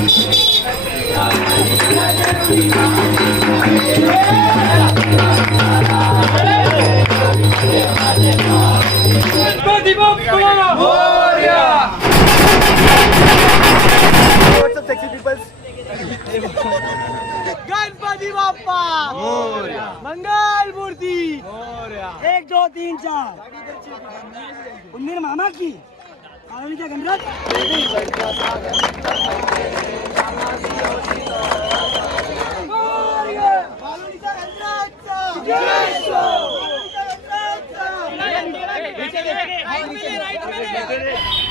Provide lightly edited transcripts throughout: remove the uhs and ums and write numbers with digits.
गणपती बाप्पा मंगल मूर्ती 1 2 3 4 उन्नीर मामा की मालवणीच्या गणरात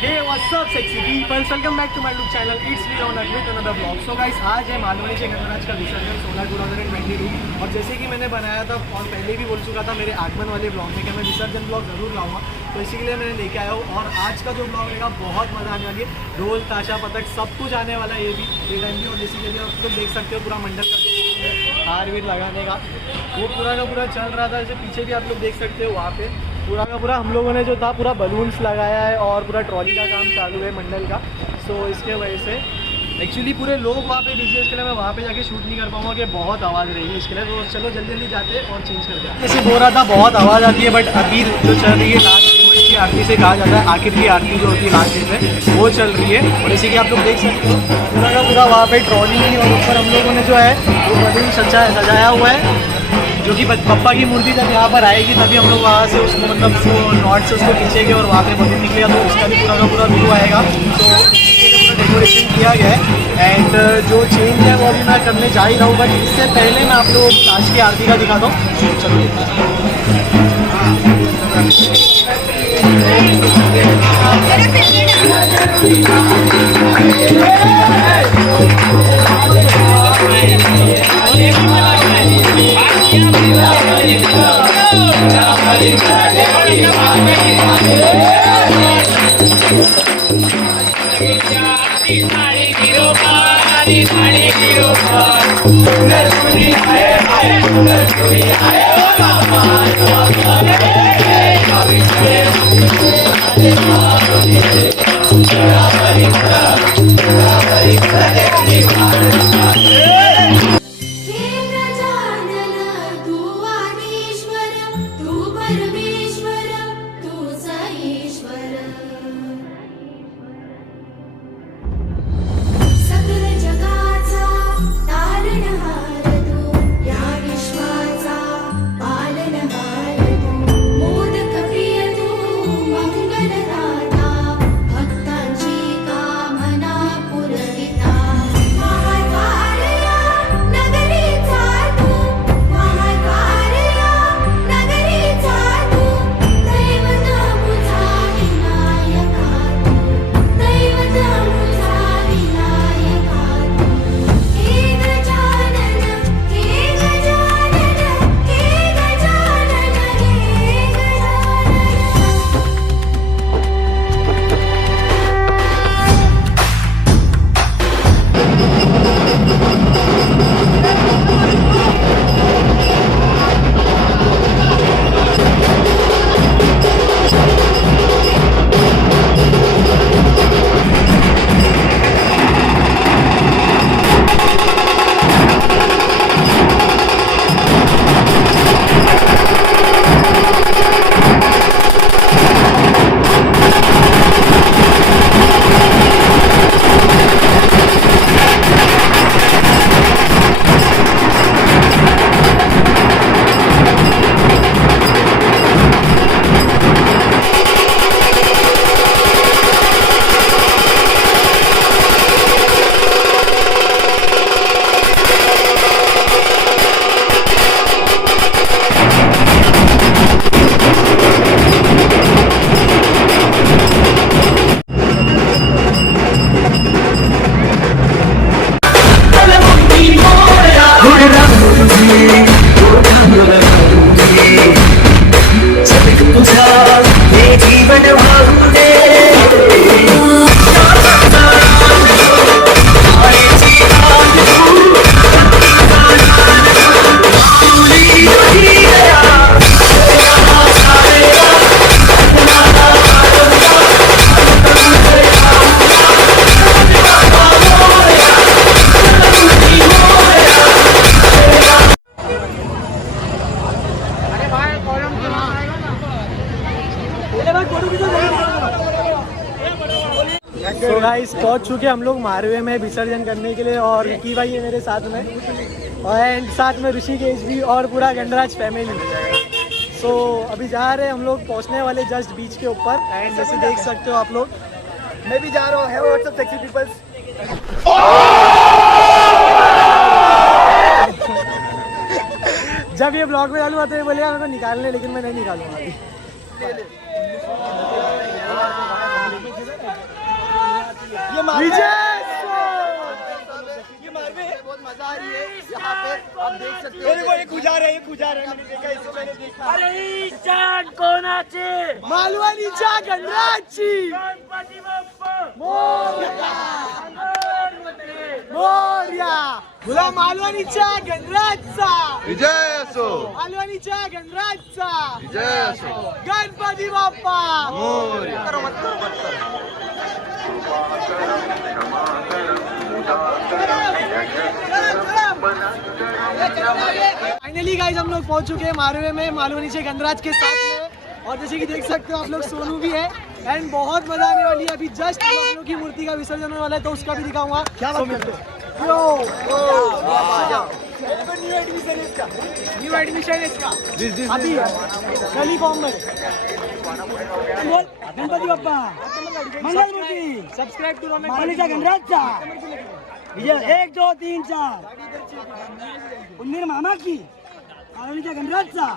Hey, what's up sexy people? Welcome back to my YouTube channel. It's me Ronak with another vlog. So guys, आज है मालवणी के गणराज का विसर्जन 16/2022 और जैसे कि मैंने बनाया था और पहले भी बोल चुका था मेरे आगमन वाले ब्लॉग में कि मैं विसर्जन ब्लॉग जरूर लाऊंगा, तो इसी के लिए मैंने लेके आया हूँ। और आज का जो ब्लॉग रहेगा बहुत मजा आने वाली है, ढोल ताशा पतक सब कुछ आने वाला है ये टाइम भी। और जैसे के लिए आप लोग देख सकते हो पूरा मंडल का जो हार वीर लगाने का वो पूरा का पूरा चल रहा था। जैसे पीछे भी आप लोग देख सकते हो वहाँ पे पूरा का पूरा हम लोगों ने जो था पूरा बलून्स लगाया है और पूरा ट्रॉली का काम चालू है मंडल का। सो इसके वजह से एक्चुअली पूरे लोग वहाँ पे बिजी है, इसके लिए मैं वहाँ पे जाके शूट नहीं कर पाऊँगा कि बहुत आवाज़ रहेगी इसके लिए। तो चलो जल्दी जल्दी जाते हैं और चेंज करते हैं। जैसे बोल रहा था बहुत आवाज़ आती है, बट अभी जो चल रही है लास्ट की आरती से कहा जाता है, आखिर की आरती जो होती है लास्ट दिन में वो चल रही है। और जैसे कि आप लोग देख सकते हो पूरा का पूरा वहाँ पे ट्रॉली और ऊपर हम लोगों ने जो है वो बलून सजाया हुआ है, जो कि पप्पा की मूर्ति जब यहाँ पर आएगी तभी हम लोग वहाँ से उसको मतलब नॉट से उसको खींचेंगे और वहाँ पे बलून निकलेगा तो उसका भी पूरा का पूरा व्यू आएगा। तो डेकोरेशन किया गया है एंड जो चेंज है वो अभी मैं करने जा ही रहा हूँ, बट इससे पहले मैं आप लोगों को आज की आरती का दिखाता हूँ। चलो तो गाइस पहुंच चुके हम लोग मारवे में विसर्जन करने के लिए और की भाई है मेरे साथ में एंड साथ में ऋषिकेश भी और पूरा गंडराज फैमिली। सो अभी जा रहे हैं हम लोग, पहुंचने वाले जस्ट बीच के ऊपर एंड जैसे देख सकते हो आप लोग मैं भी जा रहा हूँ। Hey what's up sexy peoples. जब ये ब्लॉग में डालूंगा तो ये बोलेगा मेरे को निकालने, लेकिन मैं नहीं निकालूंगा अभी। ये मारवे बहुत मजा आ रही है यहाँ पे, आप देख सकते हो। ये खुजा रहे हैं, मैंने देखा, इसको मैंने देखा। अरे चांद कोणाची मालवणीच्या गणराजची मोरया बोला, मालवणीच्या गणराजचा विजय असो, मालवणीच्या गणराजचा विजय असो, गणपती बाप्पा मोरया। फाइनली गाइस हम लोग पहुंच चुके हैं मारवे में मालवणीचे गणराज के साथ में, और जैसे कि देख सकते हो आप लोग सोनू भी है एंड बहुत मजा आने वाली है। अभी जस्ट लोगों की मूर्ति का विसर्जन होने वाला है तो उसका भी दिखाऊंगा। क्या बात करते हो? न्यू एडमिशन इसका अभी गली फॉर्म में। गणपती बाप्पा मंगल मूर्ती सब्सक्राइब टू मालवणीच्या गणराजचा विजय 1 2 3 4 उंदीर मामा की मालवणीच्या गणराजचा।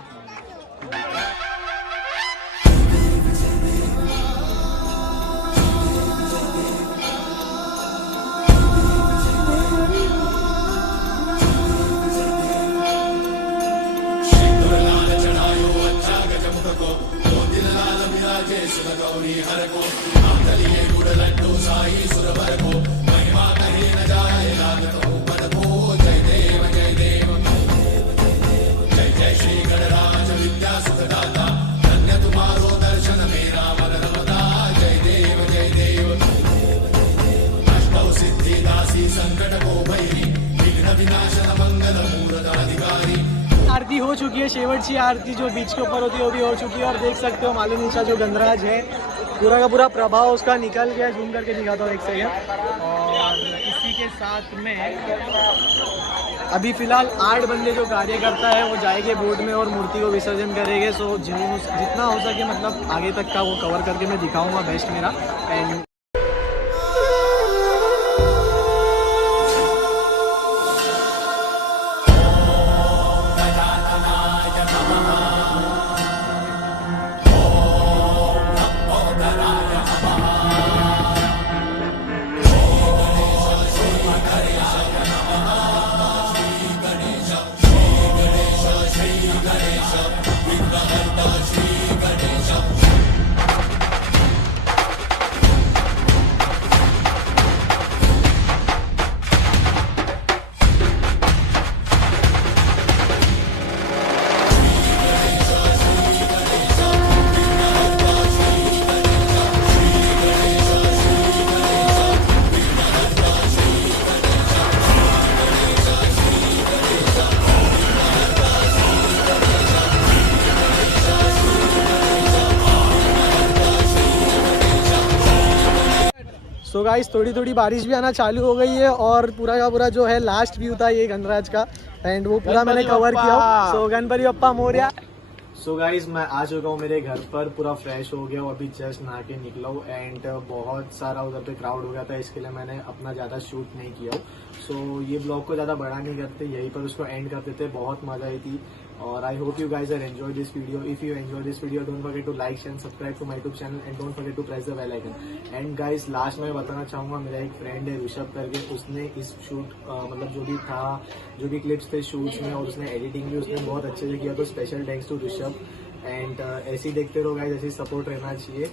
आरती हो चुकी है, शेवटची आरती जो बीच के ऊपर होती है वो भी हो चुकी है और देख सकते हो मालवणीचा जो गणराज है पूरा का पूरा प्रभाव उसका निकल गया। जूम करके दिखाता हूँ एक सेकंड। और इसी के साथ में अभी फिलहाल 8 बंदे जो कार्यकर्ता है वो जाएंगे बोर्ड में और मूर्ति को विसर्जन करेंगे। सो जितना हो सके मतलब आगे तक का वो कवर करके मैं दिखाऊंगा बेस्ट मेरा। एंड सो गाइस थोड़ी थोड़ी बारिश भी आना चालू हो गई है और पूरा का पूरा जो है लास्ट व्यू था ये गणराज का एंड वो पूरा मैंने कवर किया। So Ganpati Bappa Morya. So guys मैं आ चुका हूँ मेरे घर पर, पूरा फ्रेश हो गया हूँ, अभी जस्ट नहा के निकला हूँ एंड बहुत सारा उधर पे क्राउड हो गया था, इसके लिए मैंने अपना ज़्यादा शूट नहीं किया हूँ। सो ये ब्लॉग को ज़्यादा बड़ा नहीं करते, यहीं पर उसको एंड कर देते। बहुत मजा आई थी और I hope you guys are enjoy this video. If you enjoy this video don't forget to like and subscribe to my YouTube channel and don't forget to press the bell icon. And guys last में बताना चाहूंगा, मेरा एक फ्रेंड है ऋषभ करके, उसने इस शूट मतलब जो भी था, जो भी क्लिप्स थे शूट्स में और उसने एडिटिंग भी उसने बहुत अच्छे से किया, तो special thanks to Rishabh. And ऐसे ही देखते रहो गाइज, ऐसे ही सपोर्ट रहना चाहिए।